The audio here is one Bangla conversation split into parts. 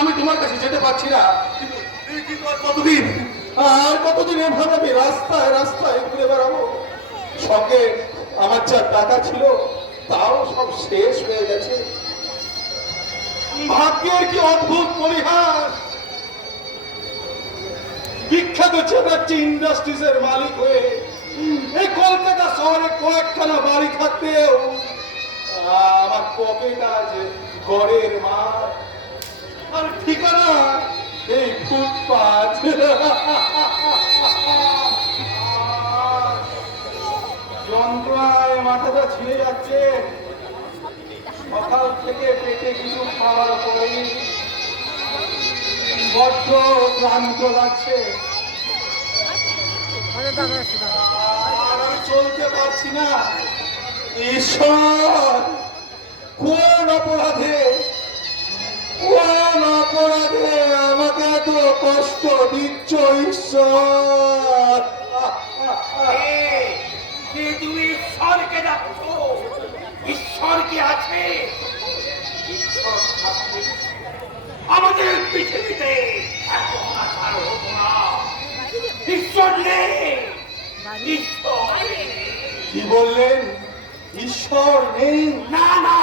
আমি তোমার কাছে যেতে পারছি না, কিন্তু আর কতদিন, আর কতদিন এভাবে আমি রাস্তায় রাস্তায় ঘুরে বেড়াবো? সঙ্গে আমার যা টাকা ছিল তাও সব শেষ হয়ে গেছে। ভাগ্যের কি অদ্ভুত পরিহাস! বিখ্যাত চ্যাটার্জি ইন্ডাস্ট্রিজের মালিক হয়ে এই কলকাতা শহরে কয়েকখানা বাড়ি থাকতেও আমার পকেট আজ গড়ের মাঠ, আর ঠিকানা এই ফুটপাথ। যন্ত্রণায় মাথাটা ছিঁড়ে যাচ্ছে। সকাল থেকে পেটে কিছু খাওয়ার পরে বড্ড ক্লান্ত লাগছে, আর আমি চলতে পারছি না। ঈশ্বর, কোন অপরাধে আমাকে এত কষ্ট দিচ্ছ ঈশ্বর? তুমি ঈশ্বরকে ডাকছো? ঈশ্বর কি আছে? ঈশ্বর থাকলে আমাদের পৃথিবীতে এত অনাচার হতো না। ঈশ্বর নেই, ঈশ্বর কি বললেন? ঈশ্বর নেই? না না,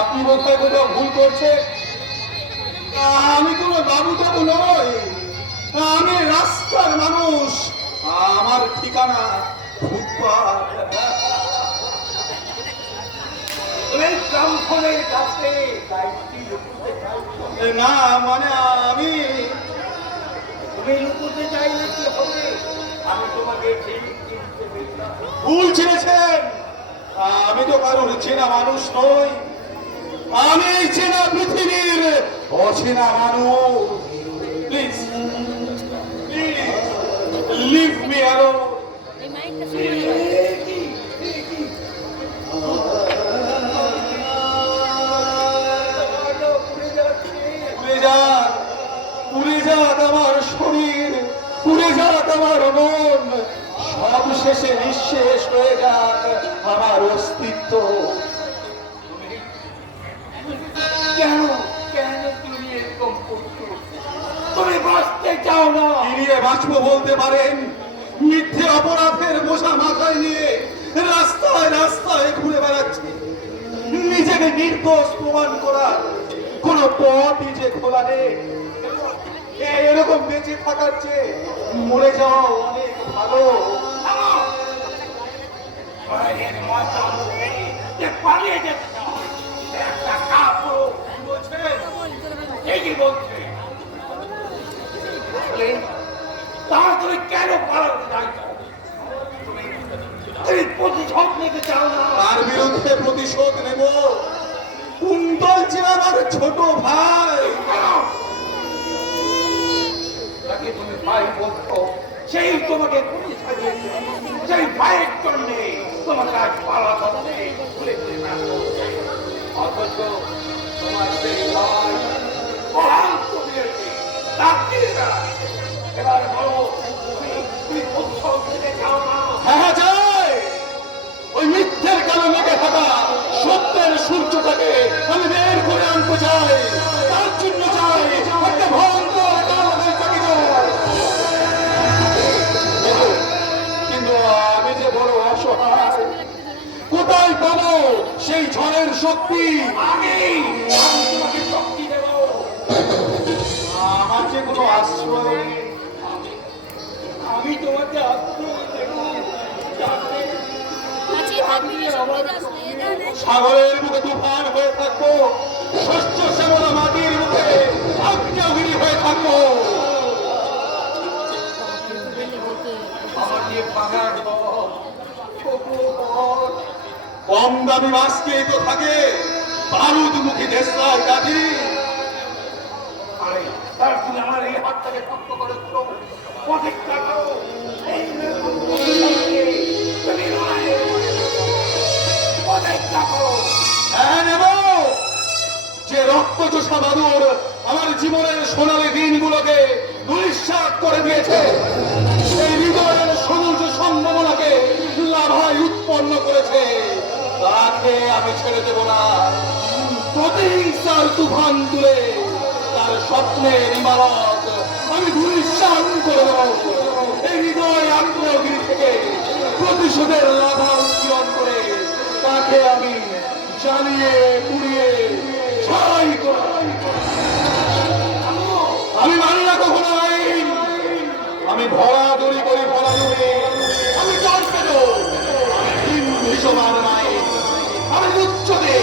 আপনি বোধহয় কোথাও ভুল করছেন। আমি কোনো বাবু টাবু নই, আমি রাস্তার মানুষ। আমার ঠিকানা ফুটপাথ। গ্রামফলের কাছে না, মানে আমি তুমি লুকোতে চাইলে কি হবে? আমি তোমাকে ভুল চিনেছেন। আমি তো কারোর চেনা মানুষ নই, আমি চেনা পৃথিবীর অচেনা মানুষ। Please leave me alone. পুড়ে যাক আমার শরীর, পুড়ে যাক আমার মন, সব শেষে নিঃশেষ হয়ে যাক আমার অস্তিত্ব। কেন কেন তুমি এরকম করছো? তুমি বাঁচতে চাও না? নিয়ে বাঁচবো বলতে পারেন? মিথ্যে অপরাধের বোঝা মাথায় নিয়ে রাস্তায় রাস্তায় ঘুরে বেড়াচ্ছি। নিজেকে নির্দোষ প্রমাণ করার কোন পথই যে খোলা নেই। এরকম বেঁচে থাকার চেয়ে মরে যাওয়া অনেক ভালো। পালিয়ে যেতে চাও? একটা কাপড় বলছেন, ঠিকই বলছে। তাহলে তুমি কেন পালাতে চাইছো? তুমি প্রতিশোধ নিতে চাও না? তার বিরুদ্ধে প্রতিশোধ নেব। কুন্তল যে আমার ছোট ভাই, তাকে তুমি ভাই বলছো, সেই তোমাকে পুলিশ সাজিয়েছে। সেই ভাইয়ের জন্য তোমাকে আজ পালাতে হবে, ঘুরে ঘুরে বেড়াতে হচ্ছে। অথচ তোমার সেই ভাই মহান কবিরকে ডাকিয়ে বেড়াচ্ছে। এবার বলো, তুমি প্রতিশোধ নিতে চাও না? হ্যাঁ চাই। ওই মিথ্যের কালো মেঘে থাকা সত্যের সূর্যটাকে আমি বের করে আনতে চাই। তার জন্য চাই একটা ভয়ঙ্কর কালো চাকিত। কিন্তু আমি যে বড় অসহায়, কোথায় পাবো সেই ঝড়ের শক্তি? আমি তোমাকে শক্তি দেব। আমার যে কোনো আশ্রয় নেই। আমি তোমাকে আশ্রয় দেব। সাগরের মুখে তুফান হয়ে থাকবো, শস্য শ্যামলা মাটির মুখে আগ্নেয়গিরি হয়ে থাকবো। কম দামি মাছকে তো থাকে বারুদ মুখী দেশলাই গাধি। তার তুমি আমার এই হাতটাকে শক্ত করে প্রতিজ্ঞা করো, এই তুমি প্রতিজ্ঞা করো। হ্যাঁ নেব। যে রক্তচোষা বাদুর আমার জীবনের সোনালী দিনগুলোকে 19 ধূলিসাৎ করে দিয়েছে। এই হৃদয়ের সবুজ সম্ভাবনাকে লাভায় উৎপন্ন করেছে, তাকে আমি ছেড়ে দেব না। প্রতিহিংসার তুফান তুলে তার স্বপ্নের ইমারত আমি ধূলিসাৎ করে দেব। এই হৃদয় আগ্নেয়গিরি থেকে প্রতিশোধের লাভা উত্তোলন করে তাকে আমি জ্বালিয়ে পুড়িয়ে ছাই করে দেব। আমি মানি না কখনো আইন, আমি ভরা দড়ি করি ভরা দড়ি, আমি টর্পেডো, আমি হিন্দু হিসমান নাই, আমি উচ্চদে